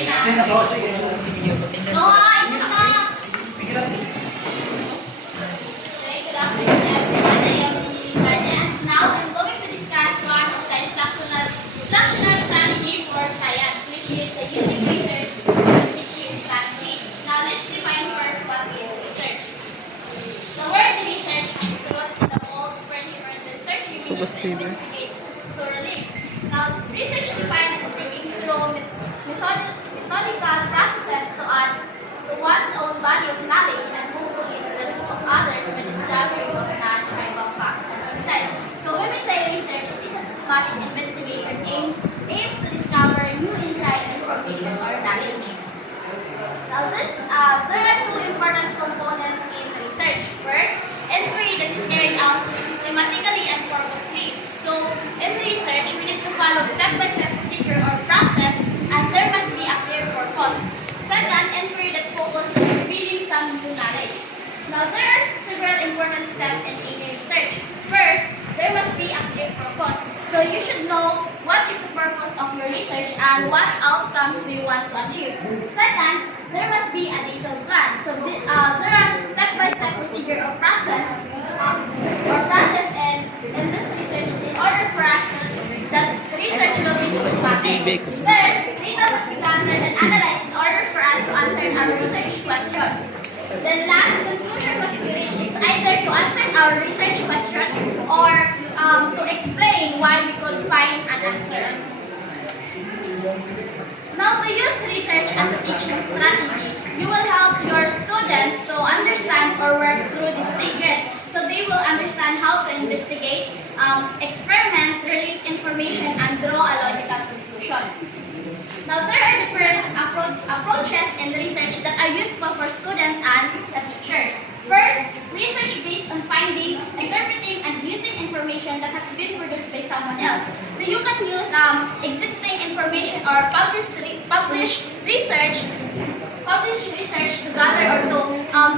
Okay, good afternoon everyone. I am Lily Garnias. Now I'm going to discuss one of the instructional strategy for science, which is the using research teaching strategy. Now let's define first what is research. The word research includes in the bold French word research, meaning to investigate thoroughly. Now research defined as taking through methodical processes to add to one's own body of knowledge and hopefully to the of others by discovery of non-tribal facts and insights. So when we say research, it is a systematic investigation aims to discover new insight, information, or knowledge. Now there are two important components in research. First, inquiry that is carried out systematically and purposely. So in research, we need to follow step-by-step procedure or process, and there must be a clear purpose. Second, inquiry that focuses on reading some new knowledge. Now, there are several important steps in any research. First, there must be a clear purpose. So you should know what is the purpose of your research and what outcomes do you want to achieve. Second, there must be a detailed plan. So there are step-by-step procedure or process and in this research, in order for us that research will be systematic. Third, data must be gathered and analyzed in order for us to answer our research question. The last conclusion must be reached. It's either to answer our research question or to explain why we could find an answer. Now, to use research as a teaching strategy, you will help your students to understand or work through these stages. So they will understand how to investigate, experiment, relate information, and draw a logical conclusion. Now, there are different approaches in research that are useful for students and the teachers. First, research based on finding, interpreting, and using information that has been produced by someone else. So you can use existing information or published research to gather or to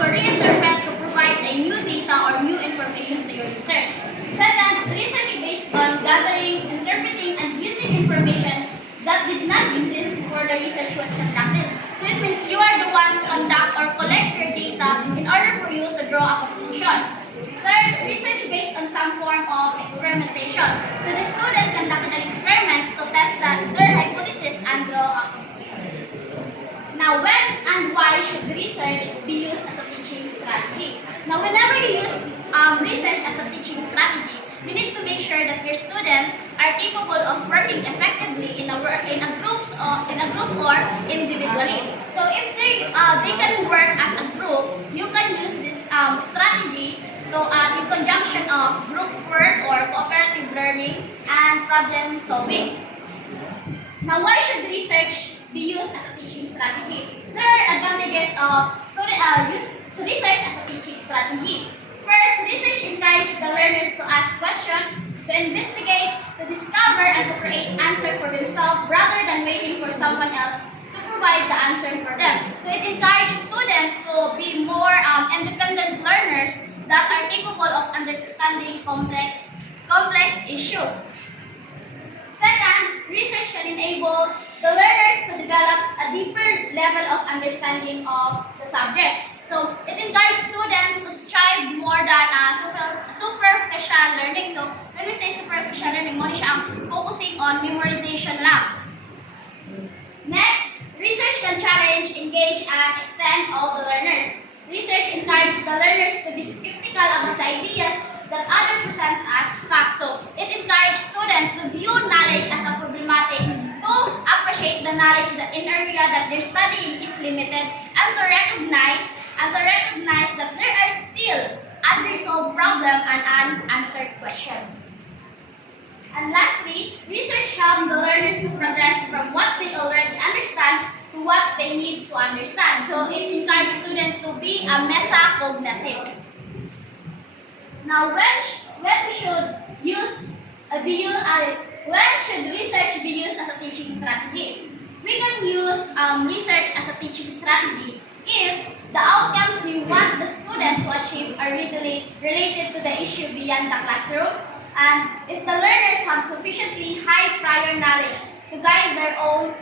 reinterpret to provide a new data or new information to your research. Second, research based on gathering, interpreting, and using information that did not exist before the research was conducted. So it means you are the one to conduct or collect your data in order for you to draw a conclusion. Third, research based on some form of experimentation. So the student conducted an experiment to test their hypothesis and draw a conclusion. Now, when and why should research be used as a teaching strategy? Now, whenever you use research as a teaching strategy, you need to make sure that your students are capable of working effectively in a group or individually. So if they can work as a group, you can use this strategy to in conjunction of group work or cooperative learning and problem solving. Now, why should research be used as a teaching strategy? There are advantages of use research as a teaching strategy. First, research encourages the learners to ask questions, to investigate, to discover, and to create answers for themselves rather than waiting for someone else to provide the answer for them. So it encourages students to be more independent learners that are capable of understanding complex issues. Second, research can enable the learners to develop a deeper level of understanding of the subject. So it encourages students to strive more than superficial learning. So when we say superficial learning, muna siya ang focusing on memorization lang. Next, research can challenge, engage, and extend all the learners. Research encourages the learners to be skeptical about the ideas that others present as facts. So it encourages students to view knowledge as a problematic, to appreciate the knowledge that in area that they're studying is limited, and to recognize that there are still unresolved problems and unanswered questions. And lastly, research helps the learners to progress from what they already understand to what they need to understand. So it encourages students to be a metacognitive. Now, when should research be used as a teaching strategy? We can use research as a teaching strategy if the outcomes we want the student to achieve are readily related to the issue beyond the classroom, and if the learners have sufficiently high prior knowledge to guide their own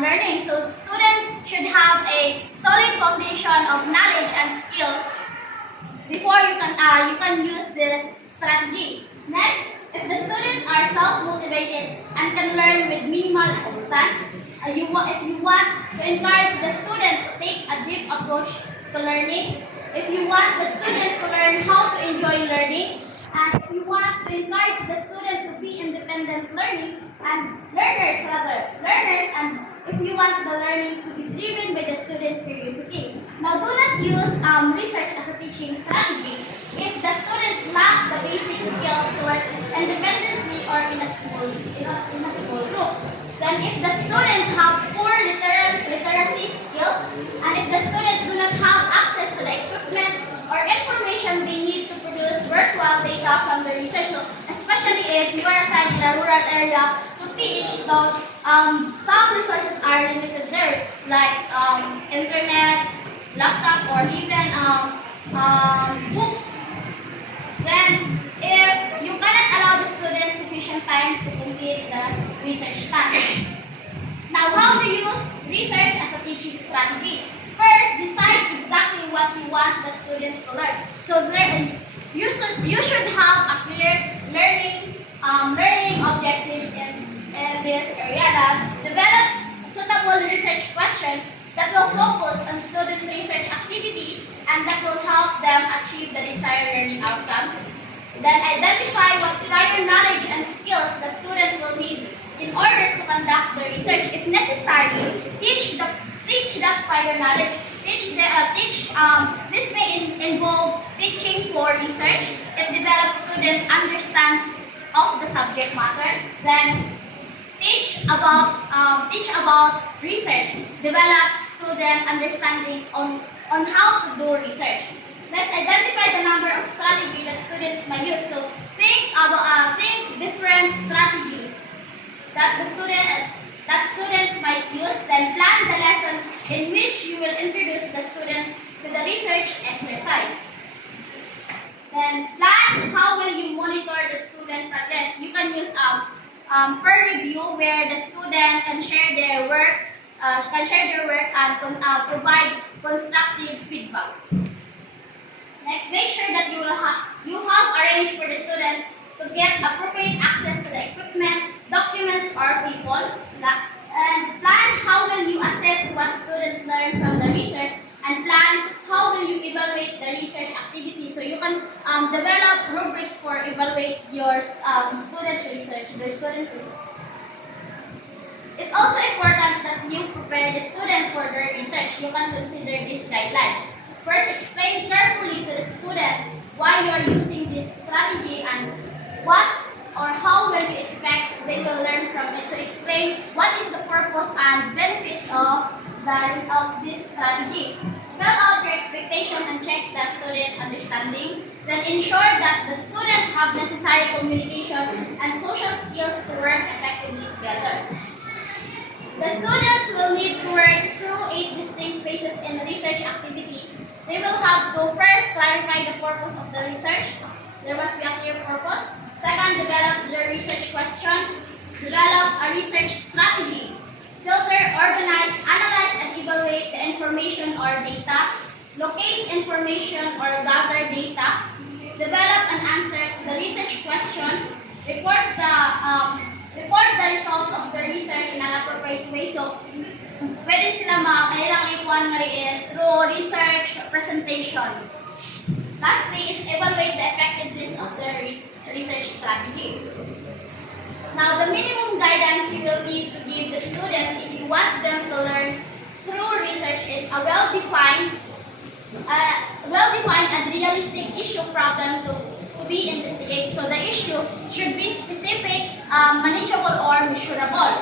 learning. So students should have a solid foundation of knowledge and skills before you can use this strategy. Next, if the students are self-motivated and can learn with minimal assistance, if you want to encourage the student to take a deep approach to learning, if you want the student to learn how to enjoy learning, and if you want to encourage the student to be independent learning and learners, and if you want the learning to be driven by the student curiosity. Now, do not use research as a teaching strategy if the student lack the basic skills to work independently or in a small group. Then, if the student have poor literacy skills, and if the student do not have access to the equipment or information they need to produce worthwhile data from the research, so especially if you are assigned in a rural area to teach, though some resources are limited there, like internet, laptop, or even books. Then, if you cannot allow the student sufficient time to complete the research task. Now, how to use research as a teaching strategy? First, decide exactly what you want the student to learn. So, you should have a clear learning objectives in this area. That develops suitable research questions that will focus on student research activity and that will help them achieve the desired learning outcomes. Then identify what prior knowledge and skills the student will need in order to conduct the research. If necessary, teach that prior knowledge. This may involve teaching for research. It develops student understand of the subject matter. Then teach about research. Develop student understanding on how to do research. Let's identify the number of strategies that students might use. So think different strategy that student might use. Then plan the lesson in which you will introduce the student to the research exercise. Then plan how will you monitor the student progress. You can use peer review where the student can share their work, and provide constructive feedback. Next, make sure that you have arranged for the student to get appropriate access to the equipment, documents, or people. And plan how will you assess what students learn from the research, and plan how will you evaluate the research activity. So you can develop rubrics for evaluate your student research. It's also important that you prepare the student for their research. You can consider these guidelines. First, explain carefully to the student why you are using this strategy and what or how will you expect they will learn from it. So explain what is the purpose and benefits of this strategy. Spell out your expectation and check the student understanding. Then ensure that the student have necessary communication and social skills to work effectively together. The students will need to work through 8 distinct phases in the research activity. They will have to first clarify the purpose of the research. There must be a clear purpose. Second, develop the research question. Develop a research strategy. Filter, organize, analyze, and evaluate the information or data. Locate information or gather data. Develop and answer the research question. Report the result of the research in an appropriate way. So, pwede sila kailangan ikuan nga is through research presentation. Lastly, is evaluate the effectiveness of the research strategy. Now, the minimum guidance you will need to give the student if you want them to learn through research is a well-defined and realistic issue problem to be investigated. So the issue should be specific, manageable, or measurable.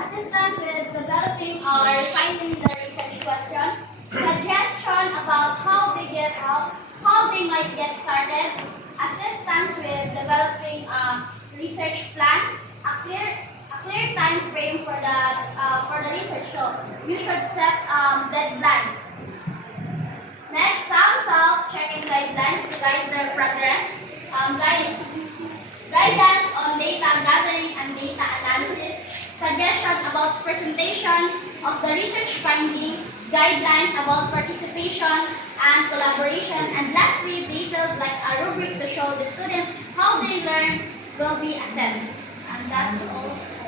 Assistance with developing or refining the research question. Suggestion about how they might get started. Assistance with developing a research plan. A clear time frame for the research. So you should set deadlines. Next, some self-checking guidelines to guide their progress. Guidance on data gathering and data analysis. suggestion about presentation of the research finding, guidelines about participation and collaboration, and lastly, detailed like a rubric to show the student how they learn will be assessed. And that's all.